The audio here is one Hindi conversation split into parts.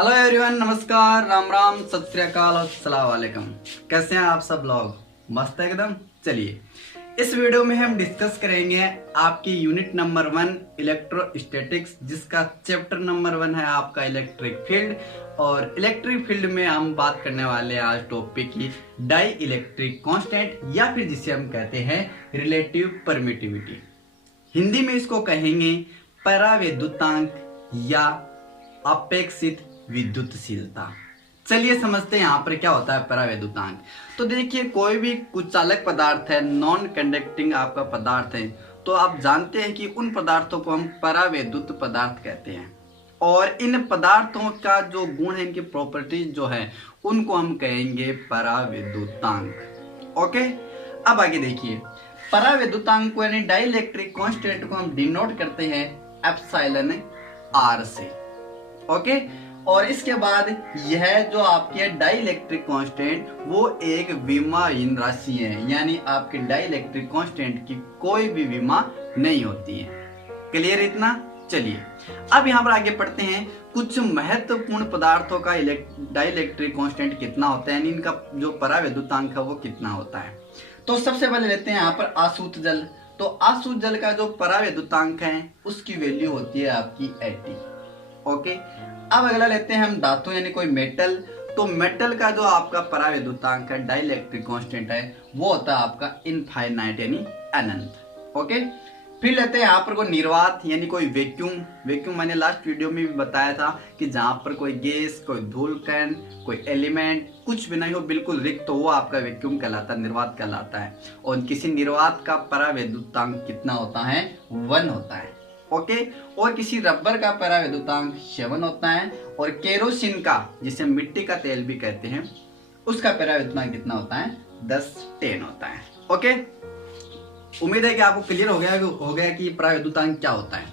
हेलो एवरीवन, नमस्कार, राम राम, सत श्री अकाल और अस्सलाम वालेकुम। कैसे हैं आप सब लोग? मस्त है एकदम। चलिए, इस वीडियो में हम डिस्कस करेंगे आपकी यूनिट नंबर 1 इलेक्ट्रोस्टैटिक्स, जिसका चैप्टर नंबर 1 है आपका इलेक्ट्रिक फील्ड। और इलेक्ट्रिक फील्ड में हम बात करने वाले हैं आज टॉपिक की डाई इलेक्ट्रिक कांस्टेंट, या फिर जिसे हम कहते हैं रिलेटिव परमिटिविटी। हिंदी में इसको कहेंगे परावैद्युतांक या अपेक्षित विद्युतशीलता। चलिए समझते हैं यहाँ पर क्या होता है परावैद्युतांक। तो देखिए, कोई भी कुचालक पदार्थ है, नॉन कंडक्टिंग आपका पदार्थ है, तो आप जानते हैं कि उन पदार्थों को हम परावैद्युत पदार्थ कहते हैं। और इन पदार्थों का जो गुण है, इनकी प्रॉपर्टीज जो है, उनको हम कहेंगे परावैद्युतांक। ओके, अब आगे देखिए, परावैद्युतांक को यानी डाइलेक्ट्रिक कांस्टेंट को हम डिनोट करते हैं एप्सिलॉन आर से। ओके, और इसके बाद यह जो आपकी डाइलेक्ट्रिक कांस्टेंट वो एक विमाहीन राशि है, यानी आपके डाइलेक्ट्रिक कांस्टेंट की कोई भी विमा नहीं होती है। क्लियर इतना? चलिए अब यहाँ पर आगे पढ़ते हैं। कुछ महत्वपूर्ण पदार्थों का डाइलेक्ट्रिक कांस्टेंट कितना होता है, यानी इनका जो परावैद्युतांक है वो कितना होता है। तो सबसे पहले लेते हैं यहाँ पर आसूत जल। तो आसूत जल का जो परावैद्युतांक है उसकी वैल्यू होती है आपकी 80। ओके, अब अगला लेते हैं हम धातु यानी कोई मेटल। तो मेटल का जो आपका परावैद्युतांक है, डाइलेक्ट्रिक कांस्टेंट है, वो होता है आपका इनफाइनाइट यानी अनंत। ओके, फिर लेते हैं यहाँ पर कोई निर्वात यानी कोई वैक्यूम। वैक्यूम मैंने लास्ट वीडियो में भी बताया था कि जहां पर कोई गैस, कोई धूलकण, कोई एलिमेंट कुछ भी नहीं हो, बिल्कुल रिक्त, तो वो आपका वैक्यूम कहलाता है, निर्वात कहलाता है। और किसी निर्वात का परावैद्युतांक कितना होता है? 1 होता है। ओके, और किसी रबर का परावैद्युतांक 7 होता है। और केरोसिन का, जिसे मिट्टी का तेल भी कहते हैं, उसका परावैद्युतांक कितना होता है? 10-10 होता है। ओके, उम्मीद है कि आपको क्लियर हो गया कि परावैद्युतांक क्या होता है।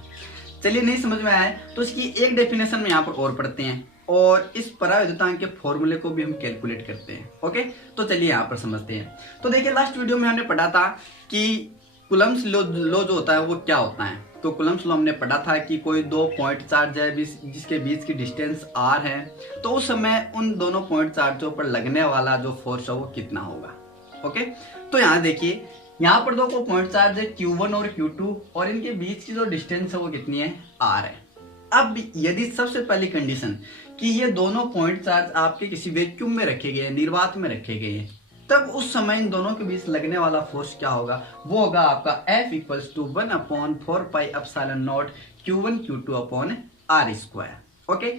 चलिए, नहीं समझ में आया तो इसकी एक डेफिनेशन में यहाँ पर और पढ़ते हैं, और इस परावैद्युतांक के फॉर्मूले को भी हम कैलकुलेट करते हैं। ओके, तो चलिए यहाँ पर समझते हैं। तो देखिए, लास्ट वीडियो में हमने पढ़ा था कि कूलम्ब्स लॉ जो होता है वो क्या होता है। तो कूलम्ब्स लॉ हमने पढ़ा था कि कोई दो पॉइंट चार्ज है जिसके बीच की डिस्टेंस r है, तो उस समय उन दोनों पॉइंट चार्जों पर लगने वाला जो फोर्स है वो कितना होगा। ओके, तो यहाँ देखिए, यहाँ पर दो को पॉइंट चार्ज है Q1 और Q2, और इनके बीच की जो डिस्टेंस है वो कितनी है? r है। अब यदि सबसे पहली कंडीशन कि ये दोनों पॉइंट चार्ज आपके किसी वैक्यूम में रखे गए, निर्वात में रखे गए हैं, तब उस समय इन दोनों के बीच लगने वाला फोर्स क्या होगा? वो होगा आपका F = 1/4πε0 Q1 Q2/r²। ओके,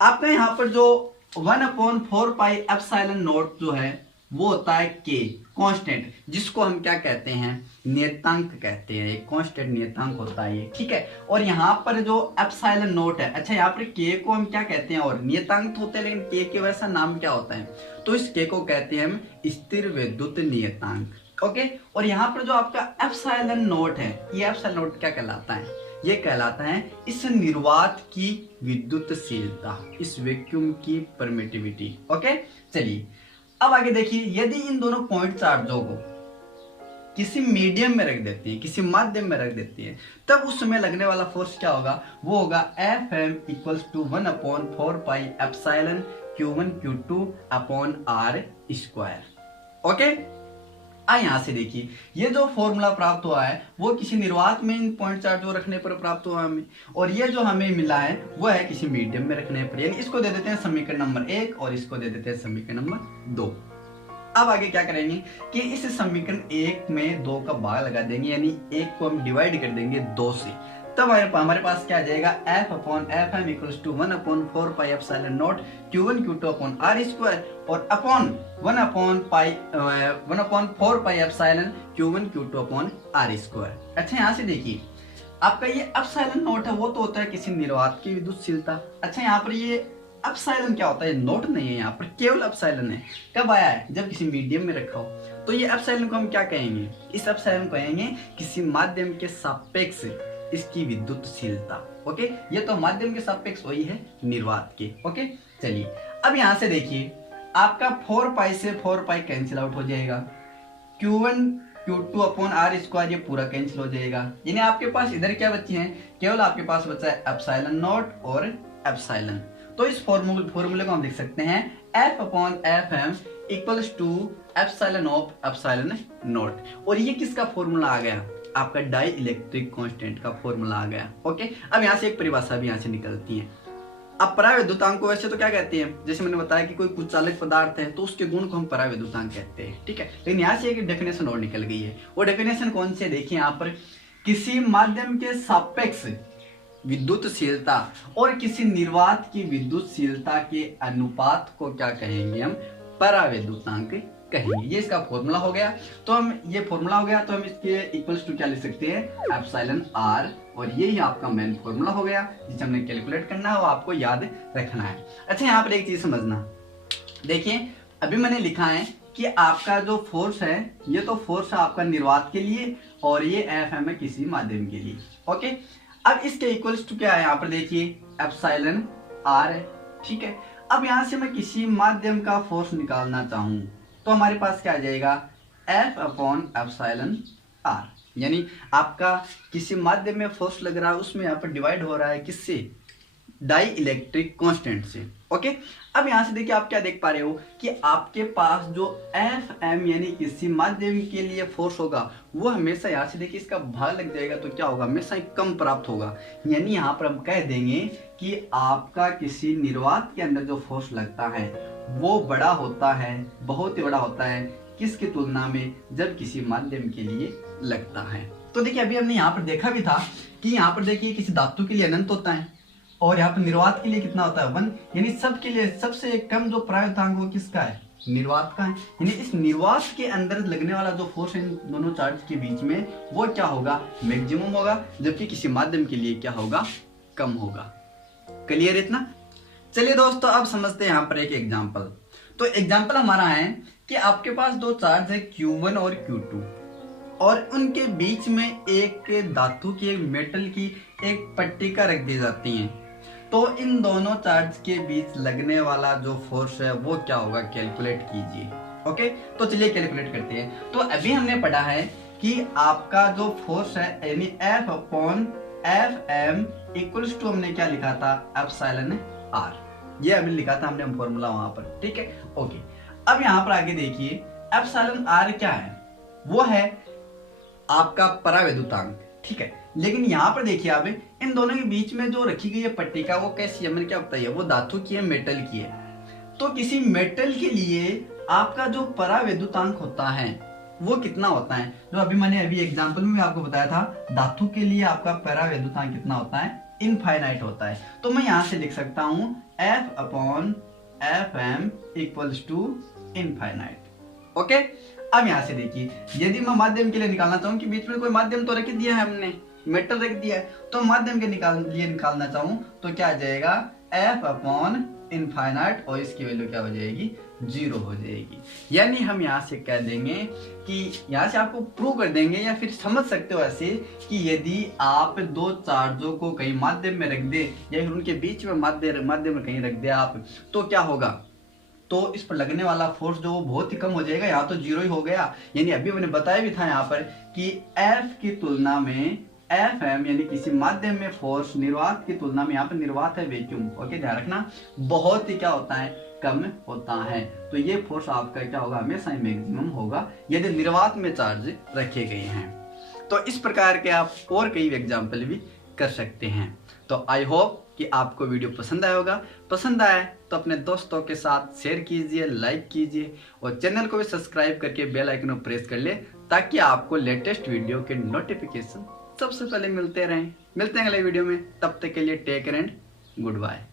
आपका यहाँ पर जो 1/4πε0 जो है वो होता है K कांस्टेंट, जिसको हम क्या कहते हैं? नियतांक कहते हैं। एक कांस्टेंट नियतांक होता है ये, ठीक है। और यहाँ पर जो एप्सिलॉन नोट है, अच्छा, यहाँ पर K को हम क्या कहते हैं? और नियतांक होते हैं, लेकिन K के वैसा नाम क्या होता है? तो इस K को कहते हैं हम स्थिर वैद्युत नियतांक। ओके, और यहाँ पर जो आपका एप्सिलॉन नोट है, ये एप्सिलॉन नोट क्या कहलाता है? ये कहलाता है इस निर्वात की विद्युतशीलता, इस वैक्यूम की परमिटिविटी। ओके, चलिए अब आगे देखिए, यदि इन दोनों पॉइंट चार्जों को किसी मीडियम में रख देती है, किसी माध्यम में रख देती है, तब उस समय लगने वाला फोर्स क्या होगा? वो होगा Fm = 1/4πε Q1 Q2/r²। ओके, यहाँ से देखिए, ये जो फॉर्मूला प्राप्त हुआ है वो किसी निर्वात में इन पॉइंट चार्ज को रखने पर प्राप्त हुआ हमें, और ये जो हमें मिला है वो है किसी मीडियम में रखने पर, यानी इसको दे देते हैं समीकरण नंबर 1 और इसको दे देते हैं समीकरण नंबर 2। अब आगे क्या करेंगे कि इस समीकरण 1 में 2 का भाग लगा देंगे, यानी 1 को हम डिवाइड कर देंगे 2 से, तब हमारे पास क्या आ जाएगा? F/Fm = 1/4πε0 Q1 Q2/r² और अपॉन 1/4πε Q1 Q2/r²। अच्छा, यहाँ से देखिए, आपका ये एप्सिलॉन नोट है, वो तो होता है किसी निर्वात की विद्युतशीलता। अच्छा, यहाँ पर ये एप्सिलॉन क्या होता है? नोट नहीं है, यहाँ पर केवल एप्सिलॉन है। कब आया है? जब किसी मीडियम में रखा हो। तो ये एप्सिलॉन को हम क्या कहेंगे? इस एप्सिलॉन को कहेंगे किसी माध्यम के सापेक्ष इसकी विद्युतशीलता। ओके, ये तो माध्यम के सापेक्ष वही है निर्वात के। ओके, चलिए अब यहां से देखिए, आपका 4π से 4π कैंसिल आउट हो जाएगा, Q1 Q2/r² ये पूरा कैंसिल हो जाएगा, यानी आपके पास इधर क्या बची है? केवल आपके पास बचा है एप्सिलॉन नॉट और एप्सिलॉन। तो इस फॉर्मूले को हम लिख सकते हैं F upon F M equals to epsilon of epsilon naught. और ये किसका फॉर्मूला आ गया? आपका डाई इलेक्ट्रिक कांस्टेंट का फॉर्मूला आ गया। ओके, अब यहाँ से एक परिभाषा भी यहाँ से निकलती है। अब परावैद्युतांक को वैसे तो क्या कहते हैं, जैसे मैंने बताया कि कोई कुचालक पदार्थ है तो उसके गुण को हम परावैद्युतांक कहते हैं, ठीक है। लेकिन यहाँ से एक डेफिनेशन और निकल गई है। वो डेफिनेशन कौन सी है? देखिए यहाँ पर, किसी माध्यम के सापेक्ष विद्युतशीलता और किसी निर्वात की विद्युतशीलता के अनुपात को क्या कहेंगे? हम परावैद्युतांक कहेंगे। ये इसका फॉर्मूला हो गया। तो हम ये फॉर्मूला हो गया तो हम इसके इक्वल्स टू क्या लिख सकते हैं? Epsilon R. और ये ही आपका मेन फॉर्मूला हो गया जिसे हमने कैलकुलेट करना है, वो आपको याद रखना है। अच्छा, यहाँ पर एक चीज समझना, देखिए अभी मैंने लिखा है कि आपका जो फोर्स है ये तो फोर्स है आपका निर्वात के लिए और ये एफ एम है किसी माध्यम के लिए। ओके, अब इसके इक्वल्स टू क्या है? यहाँ पर देखिए एप्सिलॉन आर है, ठीक है। अब यहाँ से मैं किसी माध्यम का फोर्स निकालना चाहूं तो हमारे पास क्या आ जाएगा? F upon epsilon R. यानी आपका किसी माध्यम में फोर्स लग रहा है उसमें यहाँ पर डिवाइड हो रहा है किससे? डाई इलेक्ट्रिक कांस्टेंट से। ओके, अब यहाँ से देखिए आप क्या देख पा रहे हो कि आपके पास जो एफ एम यानी किसी माध्यम के लिए फोर्स होगा वो हमेशा यहाँ से देखिए इसका भाग लग जाएगा तो क्या होगा? हमेशा कम प्राप्त होगा। यानी यहाँ पर हम कह देंगे कि आपका किसी निर्वात के अंदर जो फोर्स लगता है वो बड़ा होता है, बहुत ही बड़ा होता है, किसकी तुलना में? जब किसी माध्यम के लिए लगता है। तो देखिए अभी हमने यहाँ पर देखा भी था कि यहाँ पर देखिए किसी धातु के लिए अनंत होता है और यहाँ पर निर्वात के लिए कितना होता है? 1। यानी सबके लिए सबसे कम जो परावैद्युतांक वो किसका है? निर्वात का है। यानी इस निर्वात के अंदर लगने वाला जो फोर्स है इन दोनों चार्ज के बीच में वो क्या होगा? मैक्सिमम होगा, जबकि किसी माध्यम के लिए क्या होगा? कम होगा। क्लियर इतना? चलिए दोस्तों, अब समझते हैं यहाँ पर एक एग्जाम्पल। तो एग्जाम्पल हमारा है कि आपके पास दो चार्ज है Q1 और Q2 और उनके बीच में एक धातु की, एक मेटल की एक पट्टिका रख दी जाती है। तो इन दोनों चार्ज के बीच लगने वाला जो फोर्स है वो क्या होगा? कैलकुलेट कीजिए। ओके, तो चलिए कैलकुलेट करते हैं। तो अभी हमने पढ़ा है कि आपका जो फोर्स है यानी F upon F M equals to हमने क्या लिखा था? Epsilon R. ये अभी लिखा था हमने फॉर्मूला वहां पर, ठीक है। ओके, अब यहाँ पर आगे देखिए एप्सिलॉन आर क्या है? वो है आपका परावैद्युतांक, ठीक है। लेकिन यहाँ पर देखिए आप इन दोनों के बीच में जो रखी गई है पट्टिका वो कैसी है? मैंने क्या बताया? वो धातु की है, मेटल की है। तो किसी मेटल के लिए आपका जो परावैद्युतांक होता है वो कितना होता है? जो मैंने एग्जांपल में भी आपको बताया था, धातु के लिए आपका परावैद्युतांक कितना होता है? इनफाइनाइट होता है। तो मैं यहां से लिख सकता हूं F upon F M equals to infinite. Okay, अब यहां से देखिए यदि मैं माध्यम के लिए निकालना चाहूं कि बीच में कोई माध्यम तो रख दिया है हमने, मेटल रख दिया है, तो माध्यम के लिए निकालना चाहूं तो क्या आ जाएगा? F अपॉन इनफाइनाइट और इसकी वैल्यू क्या हो जाएगी? 0 हो जाएगी। यानी हम यहाँ से कह देंगे कि यहाँ से आपको प्रूव कर देंगे या फिर समझ सकते हो ऐसे कि यदि आप दो चार्जों को कहीं माध्यम में रख दे या फिर उनके बीच में माध्यम में कहीं रख दे आप, तो क्या होगा? तो इस पर लगने वाला फोर्स जो वो बहुत ही कम हो जाएगा। यहाँ तो 0 ही हो गया। यानी अभी मैंने बताया भी था यहाँ पर कि F की तुलना में एफ एम यानी किसी माध्यम में फोर्स निर्वात की तुलना में, यहाँ पर निर्वात है वैक्यूम, ओके ध्यान रखना, बहुत ही क्या होता है? कम होता है। तो ये फोर्स आपका क्या होगा? हमेशा मैक्सिमम होगा यदि निर्वात में चार्ज रखे गए हैं। तो इस प्रकार के आप और कई एग्जाम्पल भी कर सकते हैं। तो आई होप कि आपको वीडियो पसंद आया होगा। पसंद आया तो अपने दोस्तों के साथ शेयर कीजिए, लाइक कीजिए और चैनल को भी सब्सक्राइब करके बेल आइकन को प्रेस कर ले ताकि आपको लेटेस्ट वीडियो के नोटिफिकेशन सबसे पहले मिलते हैं अगले वीडियो में। तब तक के लिए take care and good bye.